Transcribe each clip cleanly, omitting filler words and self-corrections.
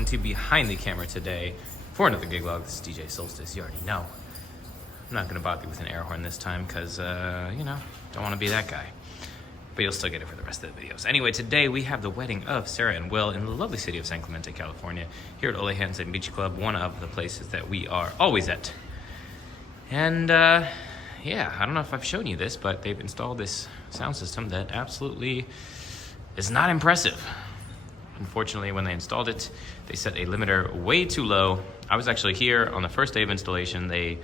coming to behind the camera today for another gig log. This is DJ Solstice, you already know. I'm not gonna bother you with an air horn this time because, you know, don't wanna be that guy. But you'll still get it for the rest of the videos. Anyway, today we have the wedding of Sarah and Will in the lovely city of San Clemente, California, here at Ole Hanson Beach Club, one of the places that we are always at. And, yeah, I don't know if I've shown you this, but they've installed this sound system that absolutely is not impressive. Unfortunately, when they installed it, they set a limiter way too low. I was actually here on the first day of installation. The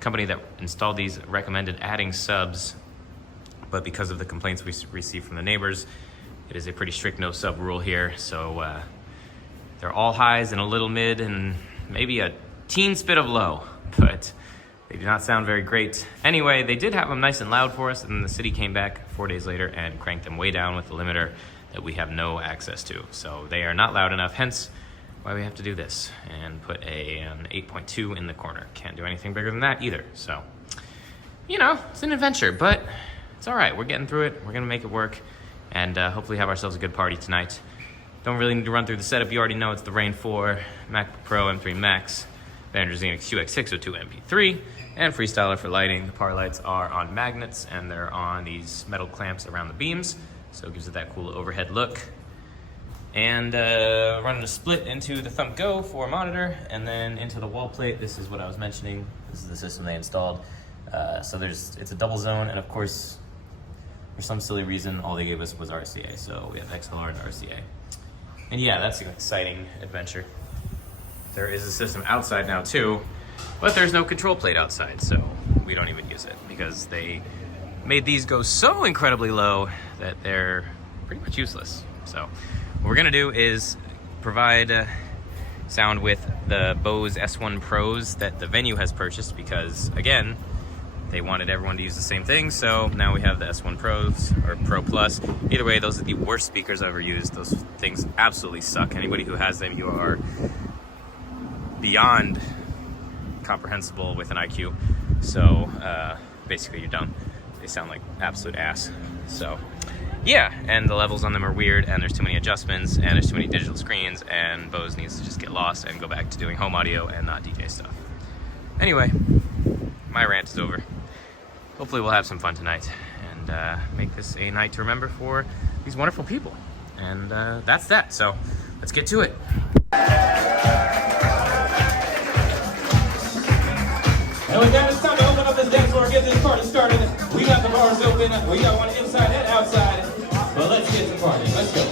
company that installed these recommended adding subs, but because of the complaints we received from the neighbors, it is a pretty strict no sub rule here. So they're all highs and a little mid and maybe a teens bit of low, but they do not sound very great. Anyway, they did have them nice and loud for us, and then the city came back 4 days later and cranked them way down with the limiter that we have no access to. So they are not loud enough, hence why we have to do this and put an 8.2 in the corner. Can't do anything bigger than that either. So, you know, it's an adventure, but it's all right. We're getting through it. We're gonna make it work and hopefully have ourselves a good party tonight. Don't really need to run through the setup. You already know it's the Rane FOUR, MacBook Pro M3 Max, Behringer XENYXQX602MP3, and Freestyler for lighting. The power lights are on magnets and they're on these metal clamps around the beams, so it gives it that cool overhead look. And running a split into the Thump GO for a monitor, and then into the wall plate. This is what I was mentioning. This is the system they installed. So it's a double zone, and of course, for some silly reason, all they gave us was RCA. So we have XLR and RCA. And yeah, that's an exciting adventure. There is a system outside now too, but there's no control plate outside, so we don't even use it because they made these go so incredibly low that they're pretty much useless. So what we're gonna do is provide sound with the Bose S1 Pros that the venue has purchased because, again, they wanted everyone to use the same thing, so now we have the S1 Pros, or Pro Plus. Either way, those are the worst speakers I've ever used. Those things absolutely suck. Anybody who has them, you are beyond comprehensible with an IQ. So basically you're done. They sound like absolute ass. So yeah, and the levels on them are weird, and there's too many adjustments, and there's too many digital screens, and Bose needs to just get lost and go back to doing home audio and not DJ stuff. Anyway, my rant is over. Hopefully we'll have some fun tonight and make this a night to remember for these wonderful people. And that's that, so let's get to it. And with that, it's time to open up this dance floor, get this party started. We got the bars open, we got one inside and outside. But let's get the party, let's go.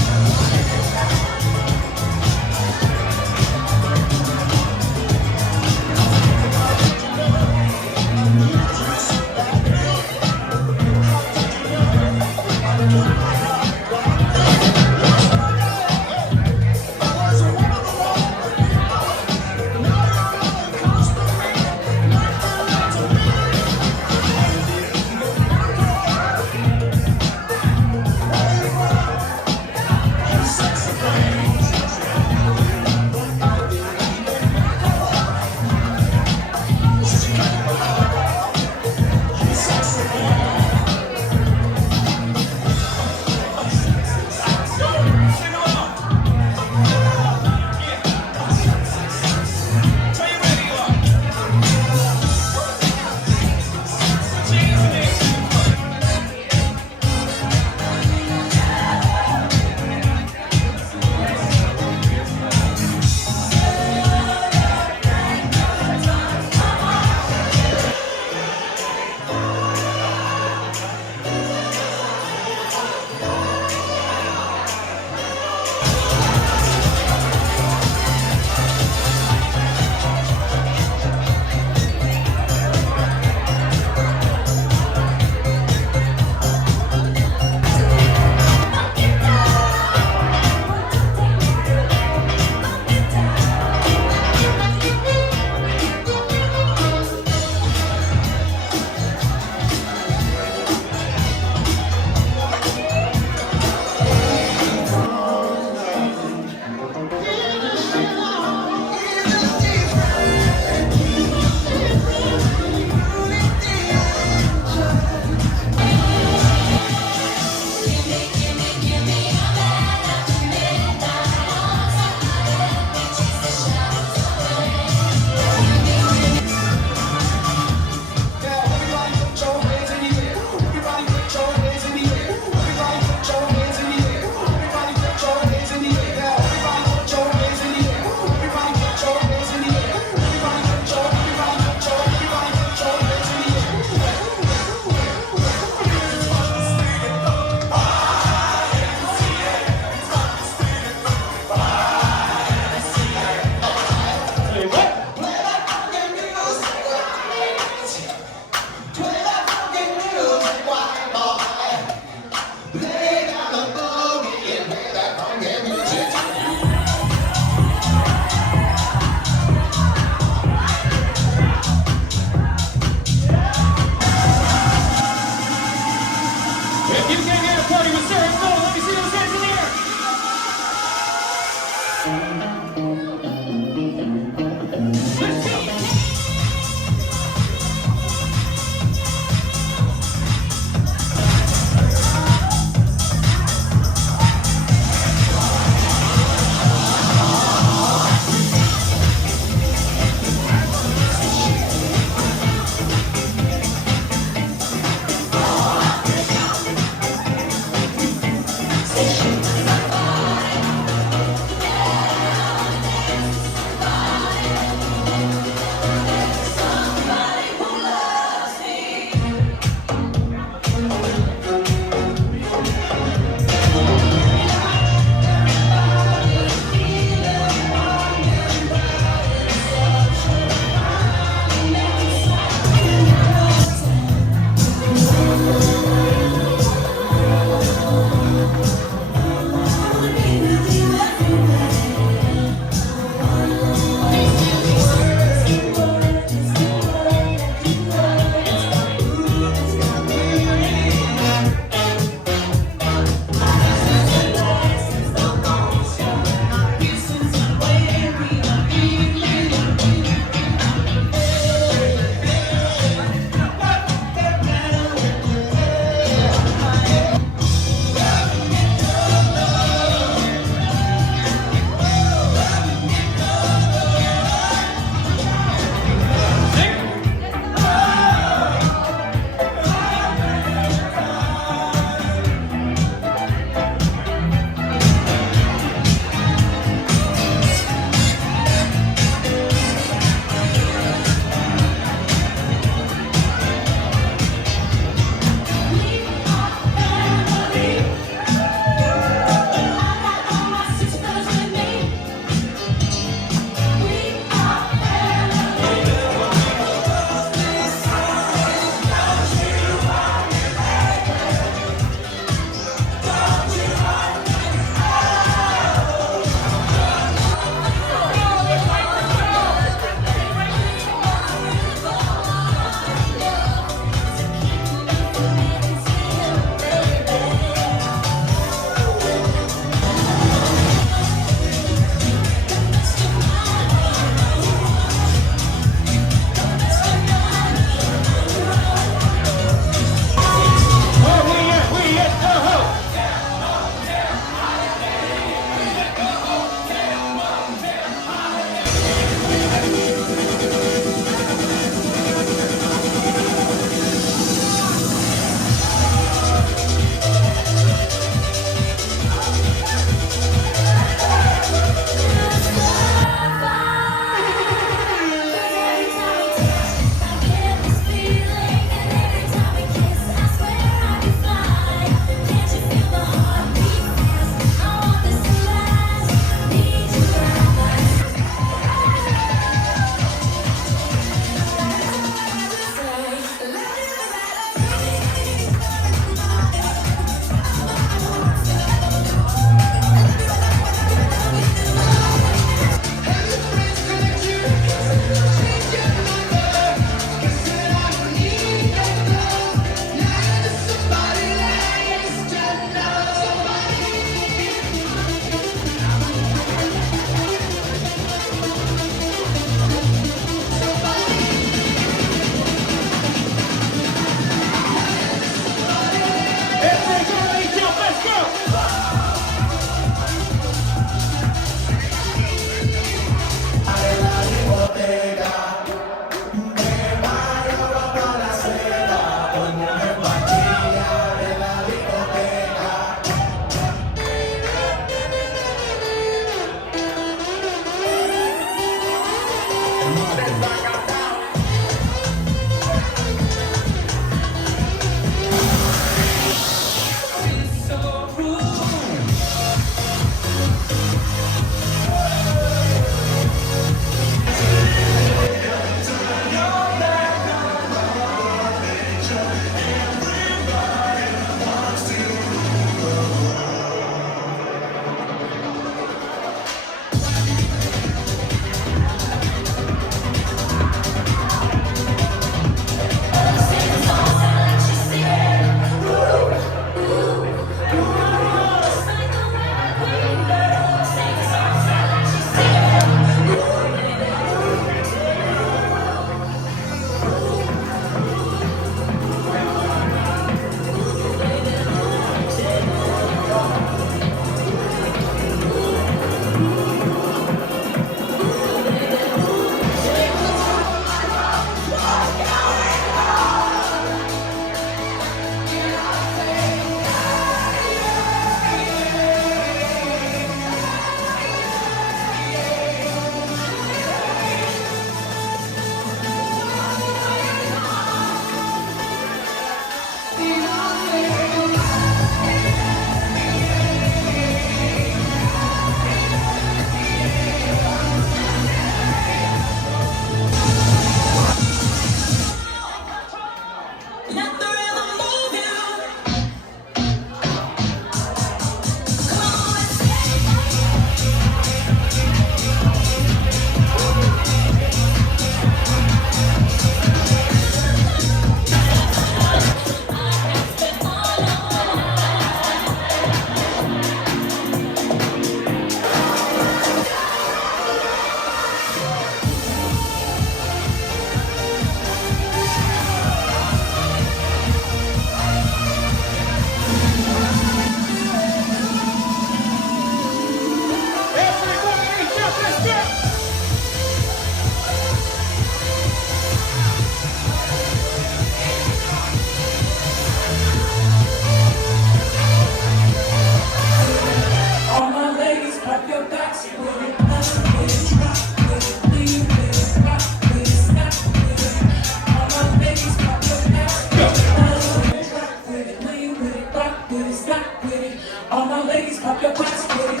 Mr.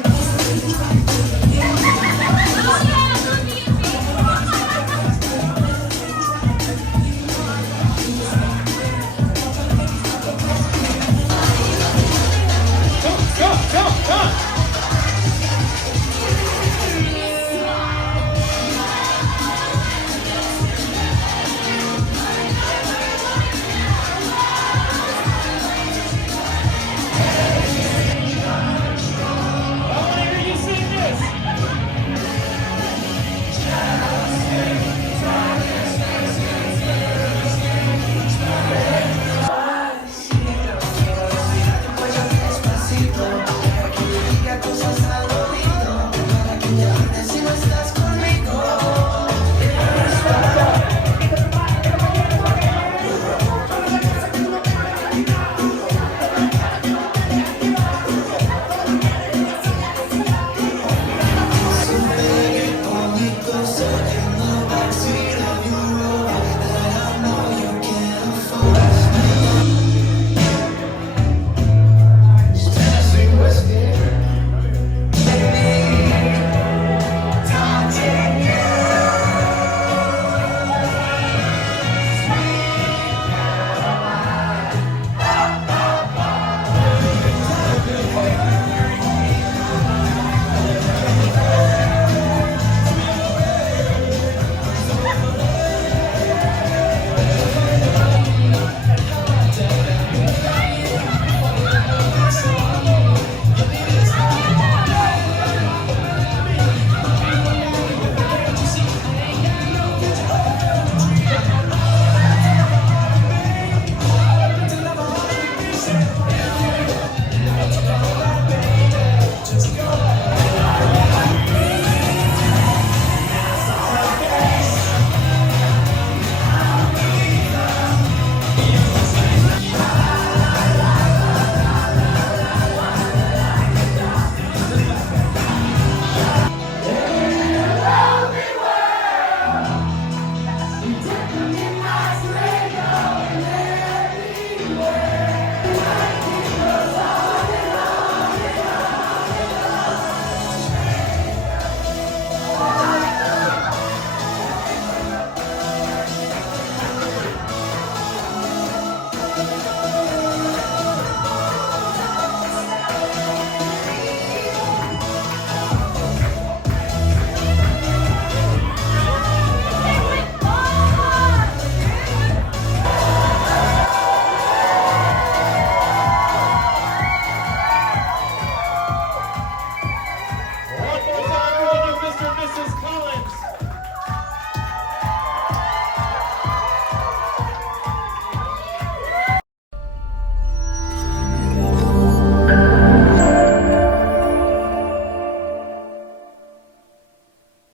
and Mrs. Collins.